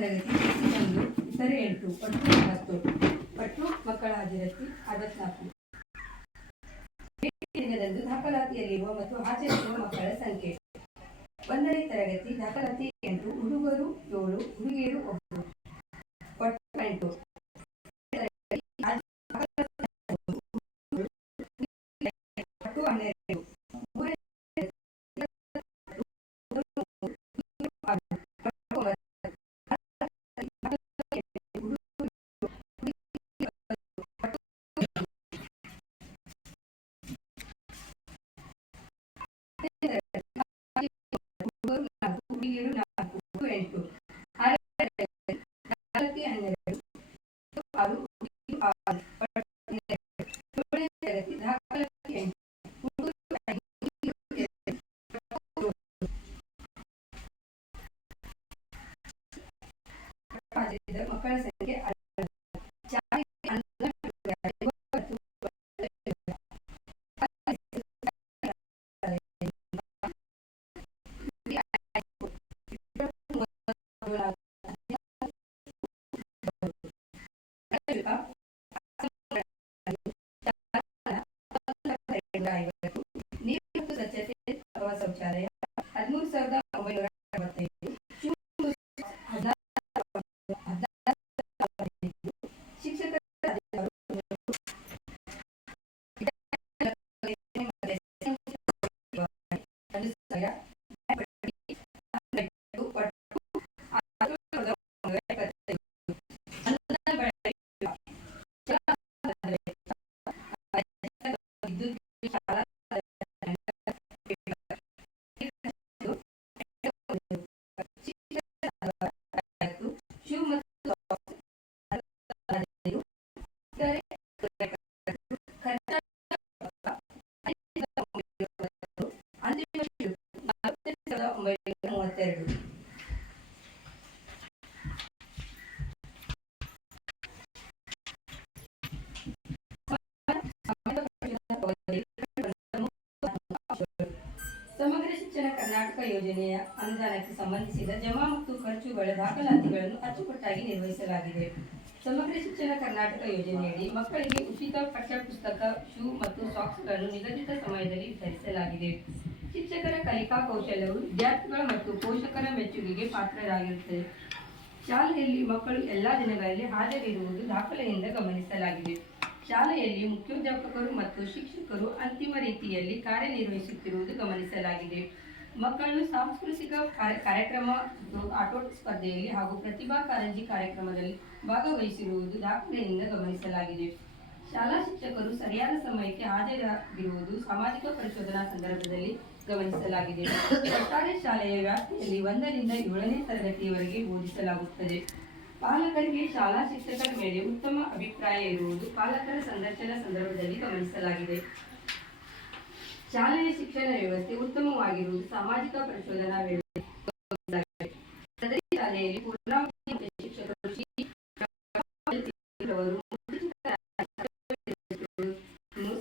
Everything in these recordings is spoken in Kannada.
ತರಗತಿ ಒಂದು ಇತರೆ 8 ಒಟ್ಟು 10 ಒಟ್ಟು ಮಕ್ಕಳ ಹಾಜರಾತಿ 64. ದಿನದಂದು ದಾಖಲಾತಿಯಲ್ಲಿರುವ ಮತ್ತು ಹಾಜರಿರುವ ಮಕ್ಕಳ ಸಂಖ್ಯೆ. 1ನೇ ತರಗತಿ ದಾಖಲಾತಿ 8, ಹುಡುಗರು 7, ಹುಡುಗಿಯರು 9, ಒಟ್ಟು 8. ಒಟ್ಟು 12. ಹುಡುಗಿಯರು 4, 8. 6 ತರಗತಿ ದಾಖಲಾತಿ 8, ಮಕ್ಕಳ ಸಂಖ್ಯೆ ನೀರು ಮತ್ತು ಸ್ವಚ್ಛತೆ ಅಥವಾ ಶೌಚಾಲಯ 13,945. ಶಿಕ್ಷಕರ ಅಂತಿಮ 48,932. ಸಮಗ್ರ ಶಿಕ್ಷಣ ಕರ್ನಾಟಕ ಯೋಜನೆಯ ಅನುದಾನಕ್ಕೆ ಸಂಬಂಧಿಸಿದ ಜಮಾ ಮತ್ತು ಖರ್ಚುಗಳ ದಾಖಲಾತಿಗಳನ್ನು ಅಚ್ಚುಕಟ್ಟಾಗಿ ನಿರ್ವಹಿಸಲಾಗಿದೆ. ಸಮಗ್ರ ಶಿಕ್ಷಣ ಕರ್ನಾಟಕ ಯೋಜನೆಯಡಿ ಮಕ್ಕಳಿಗೆ ಉಚಿತ ಪಠ್ಯಪುಸ್ತಕ, ಶೂ ಮತ್ತು ಸಾಕ್ಸ್ಗಳನ್ನು ನಿಗದಿತ ಸಮಯದಲ್ಲಿ ವಿತರಿಸಲಾಗಿದೆ. ಶಿಕ್ಷಕರ ಕಲಿಕಾ ಕೌಶಲ್ಯವು ವಿದ್ಯಾರ್ಥಿಗಳ ಮತ್ತು ಪೋಷಕರ ಮೆಚ್ಚುಗೆಗೆ ಪಾತ್ರರಾಗಿರುತ್ತದೆ. ಶಾಲೆಯಲ್ಲಿ ಮಕ್ಕಳು ಎಲ್ಲಾ ದಿನಗಳಲ್ಲಿ ಹಾಜರಿರುವುದು ದಾಖಲೆಯಿಂದ ಗಮನಿಸಲಾಗಿದೆ. ಶಾಲೆಯಲ್ಲಿ ಮುಖ್ಯೋಧ್ಯಾಪಕರು ಮತ್ತು ಶಿಕ್ಷಕರು ಅಂತಿಮ ರೀತಿಯಲ್ಲಿ ಕಾರ್ಯನಿರ್ವಹಿಸುತ್ತಿರುವುದು ಗಮನಿಸಲಾಗಿದೆ. ಮಕ್ಕಳು ಸಾಂಸ್ಕೃತಿಕ ಕಾರ್ಯಕ್ರಮ ಮತ್ತು ಆಟೋಟ ಸ್ಪರ್ಧೆಯಲ್ಲಿ ಹಾಗೂ ಪ್ರತಿಭಾ ಕಾರಂಜಿ ಕಾರ್ಯಕ್ರಮದಲ್ಲಿ ಭಾಗವಹಿಸಿರುವುದು ದಾಖಲೆಯಿಂದ ಗಮನಿಸಲಾಗಿದೆ. ಶಾಲಾ ಶಿಕ್ಷಕರು ಸರಿಯಾದ ಸಮಯಕ್ಕೆ ಹಾಜರಾಗಿರುವುದು ಸಾಮಾಜಿಕ ಪರಿಶೋಧನಾ ಸಂದರ್ಭದಲ್ಲಿ ಗಮನಿಸಲಾಗಿದೆ. ಒಟ್ಟಾರೆ ಶಾಲೆಯ ವ್ಯಾಪ್ತಿಯಲ್ಲಿ 1ರಿಂದ 7ನೇ ತರಗತಿಯವರೆಗೆ ಬೋಧಿಸಲಾಗುತ್ತದೆ. ಪಾಲಕರಿಗೆ ಶಾಲಾ ಶಿಕ್ಷಕರ ಮೇಲೆ ಉತ್ತಮ ಅಭಿಪ್ರಾಯ ಇರುವುದು ಪಾಲಕರ ಸಂದರ್ಶನ ಸಂದರ್ಭದಲ್ಲಿ ಗಮನಿಸಲಾಗಿದೆ. ಶಾಲೆಯ ಶಿಕ್ಷಣ ವ್ಯವಸ್ಥೆ ಉತ್ತಮವಾಗಿರುವುದು ಸಾಮಾಜಿಕ ಪರಿಶೋಧನಾ ವೇಳೆ ಸದರಿ ಶಾಲೆಯಲ್ಲಿ ಪೂರ್ಣಾವಧಿ ಶಿಕ್ಷಕರು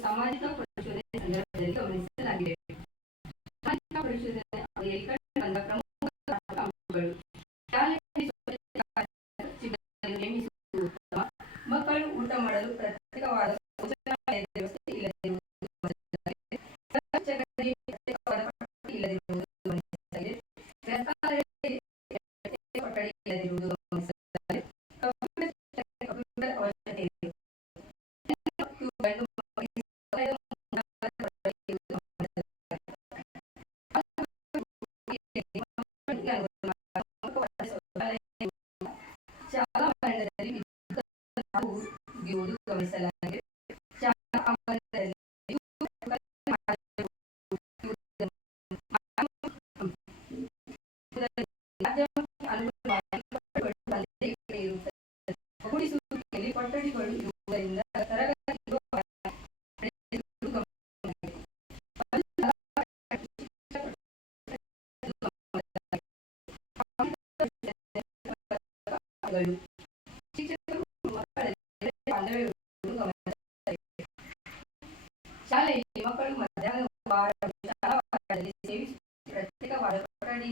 ಸಾಮಾಜಿಕ ಪರಿಶೋಧನೆ ಸಂದರ್ಭದಲ್ಲಿ ಗಮನಿಸಲಾಗಿದೆ. ಸಾಮಾಜಿಕ ಪರಿಶೋಧನೆ ಅವಧಿಯಲ್ಲಿ ಬಂದ ಪ್ರಮುಖ ಅಂಶಗಳು: ನೇಮಿಸುವುದು ಉತ್ತಮ, ಮಕ್ಕಳು ಊಟ ಮಾಡಲು ಪ್ರತ್ಯೇಕವಾದ ಶೌಚಾಲಯದ ವ್ಯವಸ್ಥೆ ಇಲ್ಲದಿರುವುದು ಕೊಠಡಿ ಇಲ್ಲದಿರುವುದು ಶಾಲಾ ಆವರಣದಲ್ಲಿ ಗಮನಿಸಲಾಗಿದೆ. ಶಾಲಾ ಆವರಣದಲ್ಲಿ ಕೊಠಡಿಗಳು ಇರುವುದರಿಂದ ತರಗತಿಗಳು ಶಿಕ್ಷಕರು ಮಕ್ಕಳಲ್ಲಿ ಬಾಂಧವ್ಯವನ್ನು ಗಮನಿಸಲಾಗಿದೆ. ಶಾಲೆಯಲ್ಲಿ ಮಕ್ಕಳು ಮಧ್ಯಾಹ್ನ ಶಾಲಾವಾರದಲ್ಲಿ ಸೇವಿಸುವ ಪ್ರತ್ಯೇಕವಾದ ಕೊಠಡಿ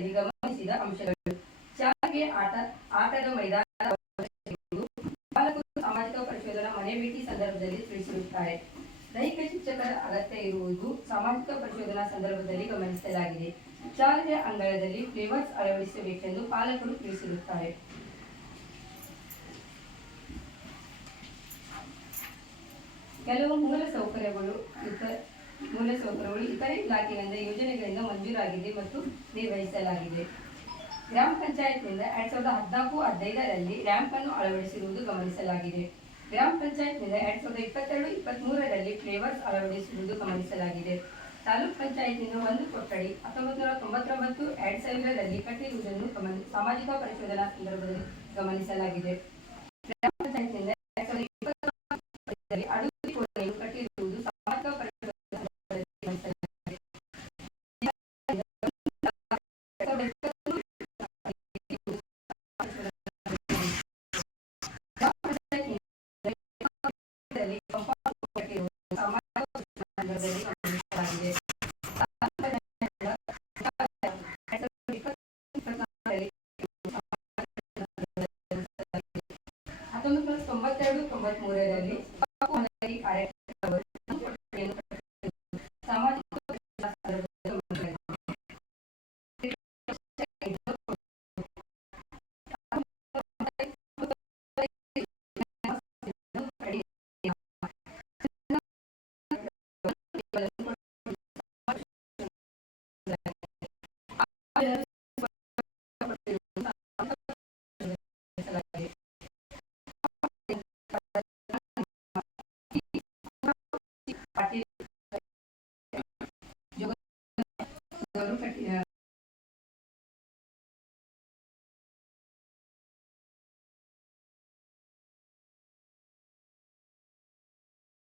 ಅಡಿಯಲ್ಲಿ ಗಮನಿಸಿದ ಅಂಶಗಳು. ಶಾಲೆಗೆ ಆಟದ ಮೈದಾನ, ಪಾಲಕರು ಸಾಮಾಜಿಕ ಪರಿಶೋಧನಾ ಮನೆ ಭೇಟಿ ಸಂದರ್ಭದಲ್ಲಿ ತಿಳಿಸಿರುತ್ತಾರೆ. ದೈಹಿಕ ಶಿಕ್ಷಕರ ಅಗತ್ಯ ಇರುವುದು ಸಾಮಾಜಿಕ ಪರಿಶೋಧನಾ ಸಂದರ್ಭದಲ್ಲಿ ಗಮನಿಸಲಾಗಿದೆ. ಶಾಲೆಯ ಅಂಗಳದಲ್ಲಿ ಫ್ಲೇವರ್ಸ್ ಅಳವಡಿಸಬೇಕೆಂದು ಪಾಲಕರು ತಿಳಿಸಿರುತ್ತಾರೆ. ಕೆಲವು ಮೂಲಸೌಕರ್ಯಗಳು ಇತರೆ ಇಲಾಖೆಗಳಿಂದ ಯೋಜನೆಗಳಿಂದ ಮಂಜೂರಾಗಿದೆ ಮತ್ತು ನಿರ್ವಹಿಸಲಾಗಿದೆ. ಗ್ರಾಮ ಪಂಚಾಯತ್ನಿಂದ 2014-15ರಲ್ಲಿ ರ್ಯಾಂಪ್ ಅನ್ನು ಅಳವಡಿಸಿರುವುದು ಗಮನಿಸಲಾಗಿದೆ. ಗ್ರಾಮ ಪಂಚಾಯತ್ನಿಂದ 2022-23ರಲ್ಲಿ ಫ್ಲೇವರ್ಸ್ ಅಳವಡಿಸಿರುವುದು ಗಮನಿಸಲಾಗಿದೆ. ತಾಲೂಕ್ ಪಂಚಾಯತ್ನಿಂದ ಒಂದು ಕೊಠಡಿ 1999-2000ರಲ್ಲಿ ಕಟ್ಟಿರುವುದನ್ನು ಸಾಮಾಜಿಕ ಪರಿಶೋಧನಾ ಸಂದರ್ಭದಲ್ಲಿ ಗಮನಿಸಲಾಗಿದೆ. ಗ್ರಾಮ ಪಂಚಾಯತ್ನಿಂದ 2020 ಅಡುಗೆ ಕೋಣೆಯನ್ನು ಕಟ್ಟಿರುವುದು